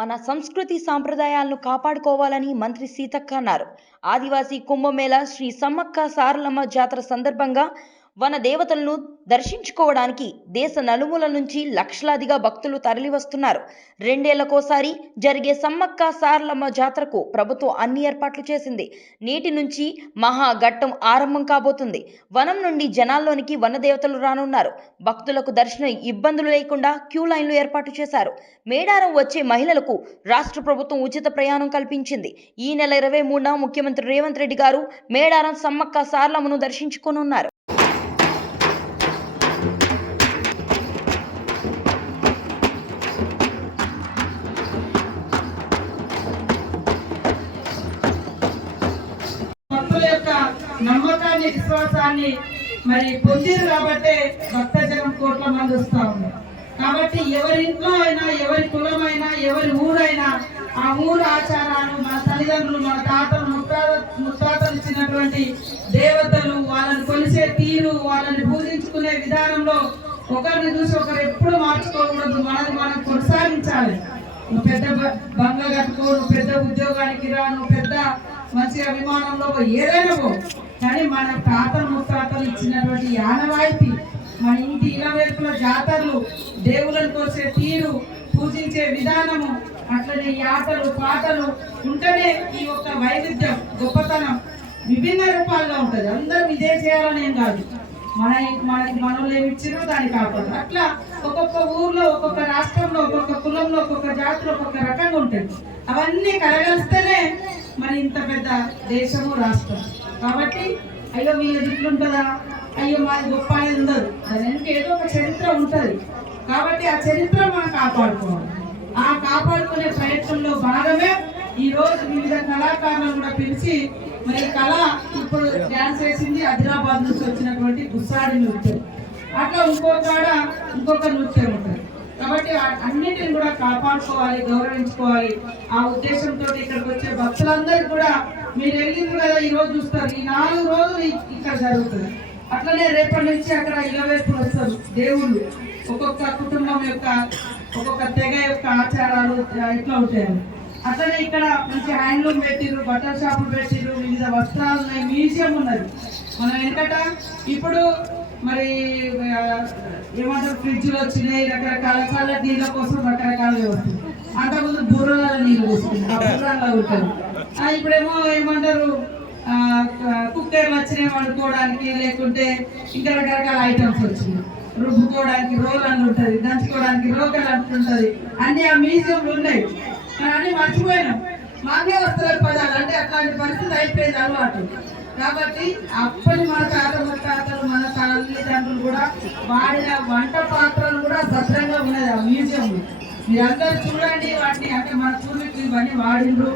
మన సంస్కృతి సాంప్రదాయాలను కాపాడుకోవాలని మంత్రి సీతక్క అన్నారు. ఆదివాసీ కుంభమేళా శ్రీ సమ్మక్క సారలమ్మ జాతర సందర్భంగా వన దేవతలను దర్శించుకోవడానికి దేశ నలుమూల నుంచి లక్షలాదిగా భక్తులు తరలివస్తున్నారు. రెండేళ్లకోసారి జరిగే సమ్మక్క సారలమ్మ జాతరకు ప్రభుత్వం అన్ని ఏర్పాట్లు చేసింది. నేటి నుంచి మహాఘట్టం ఆరంభం కాబోతుంది. వనం నుండి జనాల్లోనికి వన దేవతలు రానున్నారు. భక్తులకు దర్శన ఇబ్బందులు లేకుండా క్యూ లైన్లు ఏర్పాటు చేశారు. మేడారం వచ్చే మహిళలకు రాష్ట్ర ప్రభుత్వం ఉచిత ప్రయాణం కల్పించింది. ఈ నెల 23న ముఖ్యమంత్రి రేవంత్ రెడ్డి గారు మేడారం సమ్మక్క సారలమ్మను దర్శించుకోనున్నారు. నమ్మకాన్ని విశ్వాసాన్ని మరి పొందిరు కాబట్టి భక్తజనం కోట్ల మంది వస్తూ ఉన్నారు. కాబట్టి ఎవరి ఇంట్లో అయినా, ఎవరి కులమైనా, ఎవరి ఊరైనా ఆ ఊరు ఆచారాలు, మన తల్లిదండ్రులు, మన తాతలు ముత్తాతలు ఇచ్చినటువంటి దేవతలు, వాళ్ళని కొలిసే తీరు, వాళ్ళని పూజించుకునే విధానంలో ఒకరిని చూసి ఒకరు ఎప్పుడు మార్చుకోకూడదు. మనది మనం కొనసాగించాలి. నువ్వు పెద్ద బంగ్లా కట్టుకో, నువ్వు పెద్ద ఉద్యోగానికి రా, నువ్వు పెద్ద మంచిగా విమానంలో ఏదైనా పో, కానీ మన తాతలు ముత్తాతలు ఇచ్చినటువంటి ఆనవాయితీ, మన ఇంటి ఇలవేపుల జాతరలు, దేవులను కోసే తీరు, పూజించే విధానము, అట్లనే ఈ ఆటలు పాటలు ఉంటేనే ఈ యొక్క వైవిధ్యం, గొప్పతనం విభిన్న రూపాల్లో ఉంటుంది. అందరం ఇదే చేయాలని ఏం కాదు. మనకి మనలో ఏమి ఇచ్చినో దాన్ని కాపాడు. అట్లా ఒక్కొక్క ఊర్లో, ఒక్కొక్క రాష్ట్రంలో, ఒక్కొక్క కులంలో, ఒక్కొక్క జాతిలో ఒక్కొక్క రకంగా ఉంటుంది. అవన్నీ కలగలిస్తేనే మరి ఇంత పెద్ద దేశము, రాష్ట్రం. కాబట్టి అయ్యో వీళ్ళది ఇట్లుంటుందా, అయ్యో మాది గొప్ప అనేది ఉండదు. దాని వెనక ఏదో ఒక చరిత్ర ఉంటుంది. కాబట్టి ఆ చరిత్ర మనం కాపాడుకోవాలి. ఆ కాపాడుకునే ప్రయత్నంలో భాగమే ఈ రోజు వివిధ కళాకారులను కూడా పిలిచి మరి కళ ఇప్పుడు డ్యాన్స్ వేసింది ఆదిలాబాద్ నుంచి వచ్చినటువంటి గుస్సాడి నృత్యం. అట్లా ఇంకొక నృత్యం ఉంటుంది. కాబట్టి అన్నిటిని కూడా కాపాడుకోవాలి, గౌరవించుకోవాలి. ఆ ఉద్దేశంతో ఇక్కడికి వచ్చే భక్తులందరికీ కూడా మీరు వెళ్ళింది కదా, ఈ రోజు చూస్తారు, ఈ 4 రోజులు ఇక్కడ జరుగుతుంది. అట్లనే రేపటి నుంచి అక్కడ ఇలవేపులు వస్తారు దేవుళ్ళు. ఒక్కొక్క కుటుంబం యొక్క, ఒక్కొక్క తెగ యొక్క ఆచారాలు ఇట్లా ఉంటాయి. అట్లనే ఇక్కడ మంచి హ్యాండ్లూమ్ పెట్టిరు, బట్టల షాపులు పెట్టిరు, వివిధ వస్త్రాలు ఉన్నాయి, మ్యూజియం ఉన్నది. మనం వెనకట ఇప్పుడు మరి ఏమంటారు, ఫ్రిడ్జ్లు వచ్చినాయి, రకరకాల చల్ల నీళ్ళ కోసం రకరకాల వ్యవస్థ. అంతకుముందు బుర్రల నీళ్ళు వస్తుంది, ఆ బుర్రలో ఉంటారు. ఇప్పుడేమో ఏమంటారు, కుక్కర్లు వచ్చినాయి వండుకోవడానికి, లేకుంటే ఇంకా రకరకాల ఐటమ్స్ వచ్చినాయి. రుబ్బుకోవడానికి రోల్ అని ఉంటుంది, దంచుకోవడానికి రోకలు అంటుంటుంది. అన్ని ఆ మ్యూజియంలు ఉన్నాయి. కానీ మర్చిపోయినాం. మాకే వస్తారు పదాలు, అంటే అట్లాంటి పరిస్థితి అయిపోయింది అలవాటు. కాబట్టి అప్పటి మన తాతలు, మన తల్లిదండ్రులు కూడా వాడిన వంట పాత్రలు కూడా భద్రంగా ఉన్నది ఆ మ్యూజియం. మీరందరూ చూడండి వాటిని. అంటే మన పూర్వీకులు ఇవన్నీ వాడిండ్రు.